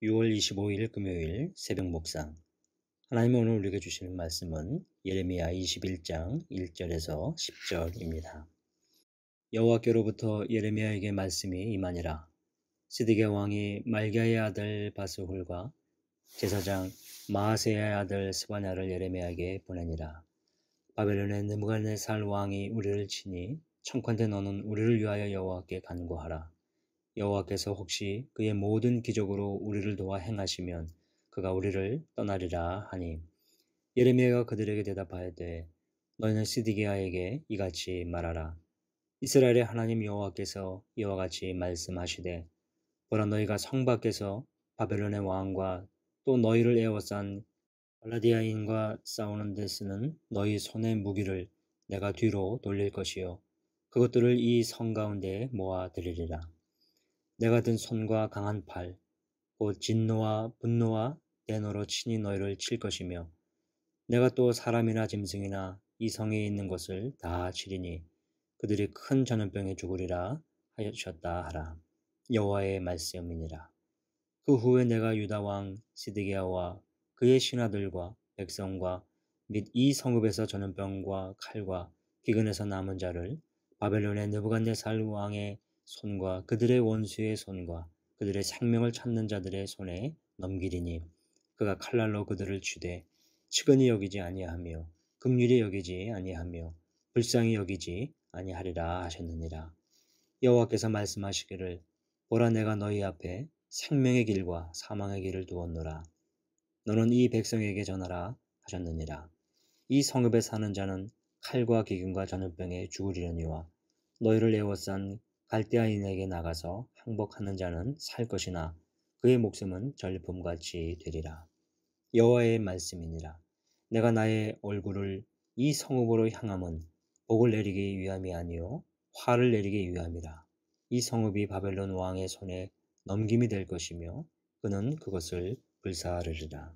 6월 25일 금요일 새벽 묵상. 하나님이 오늘 우리에게 주시는 말씀은 예레미야 21장 1절에서 10절입니다. 여호와께로부터 예레미야에게 말씀이 임하니라. 시드기야 왕이 말기야의 아들 바스훌과 제사장 마아세야의 아들 스바냐를 예레미야에게 보내니라. 바벨론의 느부갓네살 왕이 우리를 치니 청컨대 너는 우리를 위하여 여호와께 간구하라. 여호와께서 혹시 그의 모든 기적으로 우리를 도와 행하시면 그가 우리를 떠나리라 하니, 예레미야가 그들에게 대답하여되 너희는 시드기야에게 이같이 말하라. 이스라엘의 하나님 여호와께서 이와 같이 말씀하시되, 보라, 너희가 성 밖에서 바벨론의 왕과 또 너희를 에워싼 갈라디아인과 싸우는 데 쓰는 너희 손의 무기를 내가 뒤로 돌릴 것이요 그것들을 이 성 가운데에 모아 들이리라. 내가 든 손과 강한 팔, 곧 진노와 분노와 대노로 친히 너희를 칠 것이며, 내가 또 사람이나 짐승이나 이 성에 있는 것을 다 치리니 그들이 큰 전염병에 죽으리라 하셨다 하라. 여호와의 말씀이니라. 그 후에 내가 유다 왕 시드기야와 그의 신하들과 백성과 및 이 성읍에서 전염병과 칼과 기근에서 남은 자를 바벨론의 느부갓네살 왕의 손과 그들의 원수의 손과 그들의 생명을 찾는 자들의 손에 넘기리니 그가 칼날로 그들을 치되 측은히 여기지 아니하며 긍휼히 여기지 아니하며 불쌍히 여기지 아니하리라 하셨느니라. 여호와께서 말씀하시기를, 보라, 내가 너희 앞에 생명의 길과 사망의 길을 두었노라. 너는 이 백성에게 전하라 하셨느니라. 이 성읍에 사는 자는 칼과 기근과 전염병에 죽으리려니와 너희를 에워싼 갈대아인에게 나가서 항복하는 자는 살 것이나 그의 목숨은 전리품같이 되리라. 여호와의 말씀이니라. 내가 나의 얼굴을 이 성읍으로 향함은 복을 내리기 위함이 아니요 화를 내리기 위함이라. 이 성읍이 바벨론 왕의 손에 넘김이 될 것이며 그는 그것을 불사르리라.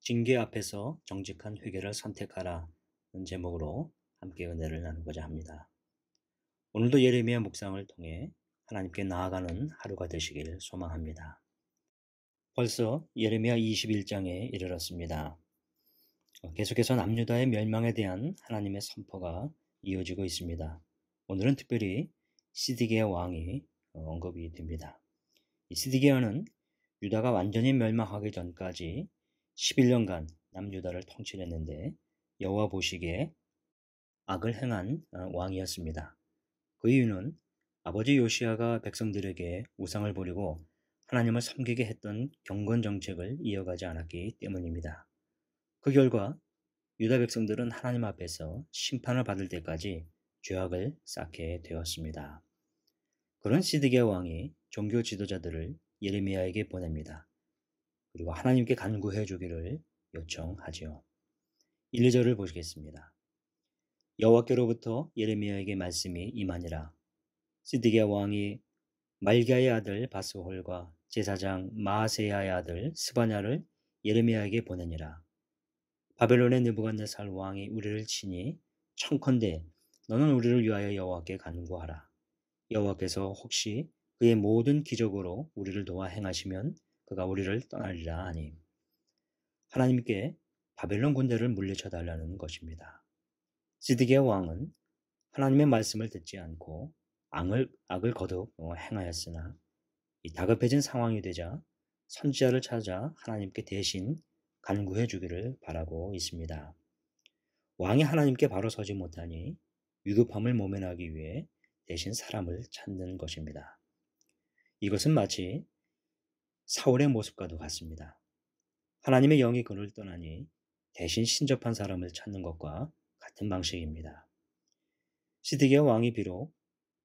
징계 앞에서 정직한 회개를 선택하라 는 제목으로 함께 은혜를 나누고자 합니다. 오늘도 예레미야 묵상을 통해 하나님께 나아가는 하루가 되시길 소망합니다. 벌써 예레미야 21장에 이르렀습니다. 계속해서 남유다의 멸망에 대한 하나님의 선포가 이어지고 있습니다. 오늘은 특별히 시드기야 왕이 언급이 됩니다. 이 시드기야는 유다가 완전히 멸망하기 전까지 11년간 남유다를 통치했는데 여호와 보시기에 악을 행한 왕이었습니다. 그 이유는 아버지 요시야가 백성들에게 우상을 버리고 하나님을 섬기게 했던 경건 정책을 이어가지 않았기 때문입니다. 그 결과 유다 백성들은 하나님 앞에서 심판을 받을 때까지 죄악을 쌓게 되었습니다. 그런 시드기야 왕이 종교 지도자들을 예레미야에게 보냅니다. 그리고 하나님께 간구해 주기를 요청하지요. 1, 2절을 보시겠습니다. 여호와께로부터 예레미야에게 말씀이 임하니라. 시드기야 왕이 말기야의 아들 바스홀과 제사장 마아세야의 아들 스바냐를 예레미야에게 보내니라. 바벨론의 느부갓네살 왕이 우리를 치니 청컨대 너는 우리를 위하여 여호와께 간구하라. 여호와께서 혹시 그의 모든 기적으로 우리를 도와 행하시면 그가 우리를 떠나리라 하니, 하나님께 바벨론 군대를 물리쳐 달라는 것입니다. 시드기야 왕은 하나님의 말씀을 듣지 않고 악을 거듭 행하였으나 이 다급해진 상황이 되자 선지자를 찾아 하나님께 대신 간구해 주기를 바라고 있습니다. 왕이 하나님께 바로 서지 못하니 위급함을 모면하기 위해 대신 사람을 찾는 것입니다. 이것은 마치 사울의 모습과도 같습니다. 하나님의 영이 그를 떠나니 대신 신접한 사람을 찾는 것과 같은 방식입니다. 시드기야 왕이 비록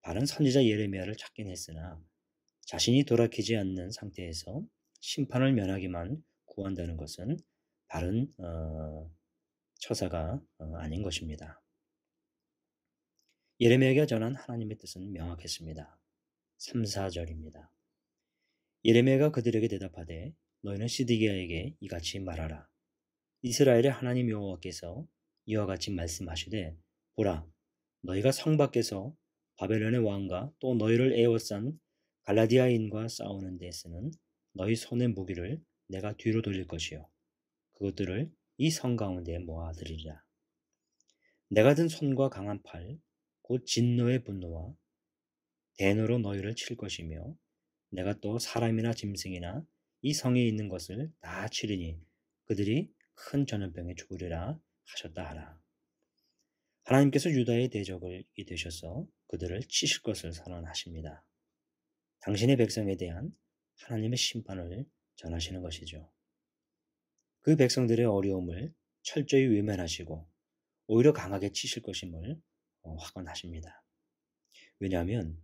바른 선지자 예레미야를 찾긴 했으나 자신이 돌아키지 않는 상태에서 심판을 면하기만 구한다는 것은 바른 처사가 아닌 것입니다. 예레미야가 전한 하나님의 뜻은 명확했습니다. 3, 4절입니다. 예레미야가 그들에게 대답하되 너희는 시드기야에게 이같이 말하라. 이스라엘의 하나님 여호와께서 이와 같이 말씀하시되, 보라, 너희가 성 밖에서 바벨론의 왕과 또 너희를 에워싼 갈라디아인과 싸우는 데 쓰는 너희 손의 무기를 내가 뒤로 돌릴 것이요 그것들을 이 성 가운데에 모아들이리라. 내가 든 손과 강한 팔 곧 진노의 분노와 대노로 너희를 칠 것이며 내가 또 사람이나 짐승이나 이 성에 있는 것을 다 치리니 그들이 큰 전염병에 죽으리라 하셨다 하라. 하나님께서 유다의 대적을 이되셔서 그들을 치실 것을 선언하십니다. 당신의 백성에 대한 하나님의 심판을 전하시는 것이죠. 그 백성들의 어려움을 철저히 외면하시고 오히려 강하게 치실 것임을 확언하십니다. 왜냐하면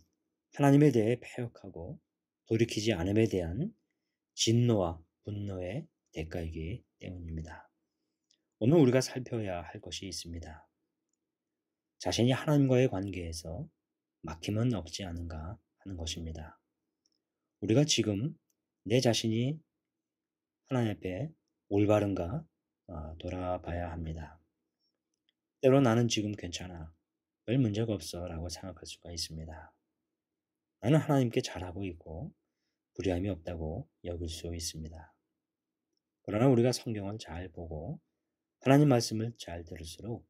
하나님에 대해 패역하고 돌이키지 않음에 대한 진노와 분노의 대가이기 때문입니다. 오늘 우리가 살펴야 할 것이 있습니다. 자신이 하나님과의 관계에서 막힘은 없지 않은가 하는 것입니다. 우리가 지금 내 자신이 하나님 앞에 올바른가 돌아봐야 합니다. 때로 나는 지금 괜찮아, 별 문제가 없어 라고 생각할 수가 있습니다. 나는 하나님께 잘하고 있고 불의함이 없다고 여길 수 있습니다. 그러나 우리가 성경을 잘 보고 하나님 말씀을 잘 들을수록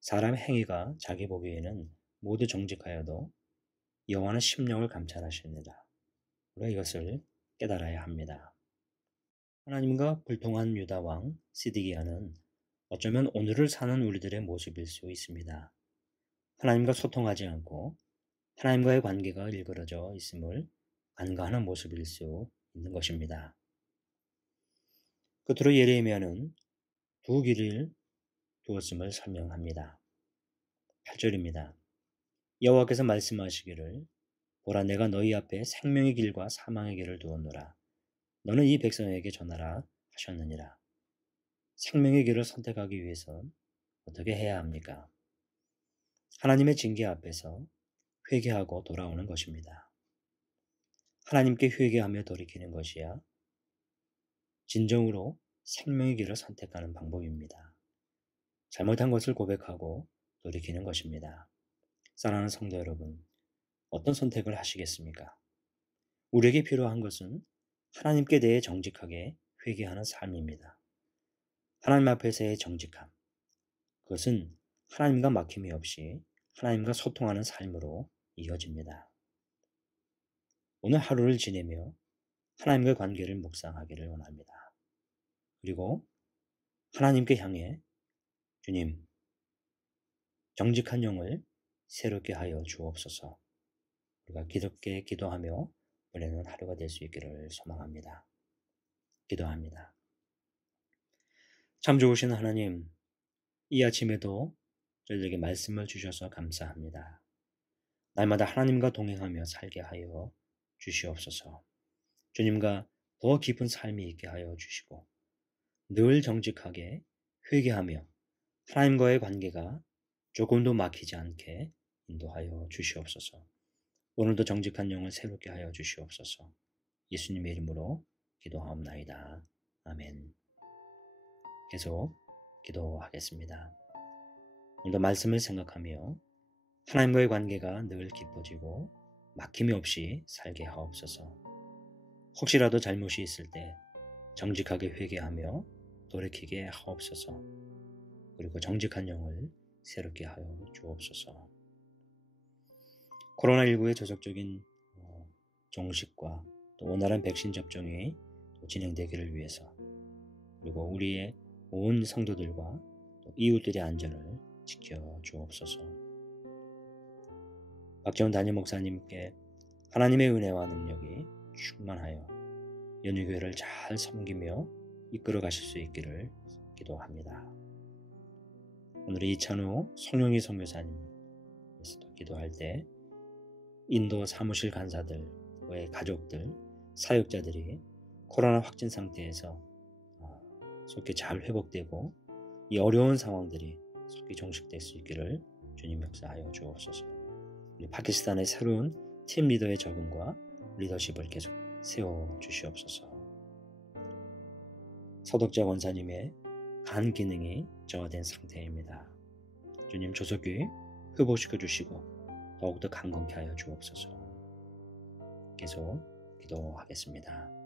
사람의 행위가 자기 보기에는 모두 정직하여도 여호와는 심령을 감찰하십니다. 우리가 이것을 깨달아야 합니다. 하나님과 불통한 유다 왕 시드기야는 어쩌면 오늘을 사는 우리들의 모습일 수 있습니다. 하나님과 소통하지 않고 하나님과의 관계가 일그러져 있음을 간과하는 모습일 수 있는 것입니다. 끝으로 예레미야는 두 길을 두었음을 설명합니다. 8절입니다. 여호와께서 말씀하시기를 보라 내가 너희 앞에 생명의 길과 사망의 길을 두었노라. 너는 이 백성에게 전하라 하셨느니라. 생명의 길을 선택하기 위해선 어떻게 해야 합니까? 하나님의 징계 앞에서 회개하고 돌아오는 것입니다. 하나님께 회개하며 돌이키는 것이야 진정으로 생명의 길을 선택하는 방법입니다. 잘못한 것을 고백하고 돌이키는 것입니다. 사랑하는 성도 여러분, 어떤 선택을 하시겠습니까? 우리에게 필요한 것은 하나님께 대해 정직하게 회개하는 삶입니다. 하나님 앞에서의 정직함, 그것은 하나님과 막힘이 없이 하나님과 소통하는 삶으로 이어집니다. 오늘 하루를 지내며 하나님과의 관계를 묵상하기를 원합니다. 그리고 하나님께 향해 주님, 정직한 영을 새롭게 하여 주옵소서. 우리가 기덥게 기도하며 보내는 하루가 될 수 있기를 소망합니다. 기도합니다. 참 좋으신 하나님, 이 아침에도 저희들에게 말씀을 주셔서 감사합니다. 날마다 하나님과 동행하며 살게 하여 주시옵소서. 주님과 더 깊은 삶이 있게 하여 주시고 늘 정직하게 회개하며 하나님과의 관계가 조금도 막히지 않게 인도하여 주시옵소서. 오늘도 정직한 영을 새롭게 하여 주시옵소서. 예수님의 이름으로 기도하옵나이다. 아멘. 계속 기도하겠습니다. 오늘도 말씀을 생각하며 하나님과의 관계가 늘 깊어지고 막힘이 없이 살게 하옵소서. 혹시라도 잘못이 있을 때 정직하게 회개하며 돌이키게 하옵소서. 그리고 정직한 영을 새롭게 하여 주옵소서. 코로나19의 조속적인 종식과 또 원활한 백신 접종이 진행되기를 위해서 그리고 우리의 온 성도들과 또 이웃들의 안전을 지켜 주옵소서. 박재원 담임 목사님께 하나님의 은혜와 능력이 충만하여 연희교회를 잘 섬기며 이끌어 가실 수 있기를 기도합니다. 오늘 이찬우 송영희 선교사님께서도 기도할 때 인도 사무실 간사들의 가족들, 사역자들이 코로나 확진 상태에서 속히 잘 회복되고 이 어려운 상황들이 속히 종식될 수 있기를 주님 역사하여 주옵소서. 우리 파키스탄의 새로운 팀 리더의 적응과 리더십을 계속 세워 주시옵소서. 서덕자 원사님의 간 기능이 저하된 상태입니다. 주님 조속히 회복시켜 주시고 더욱더 강건케 하여 주옵소서. 계속 기도하겠습니다.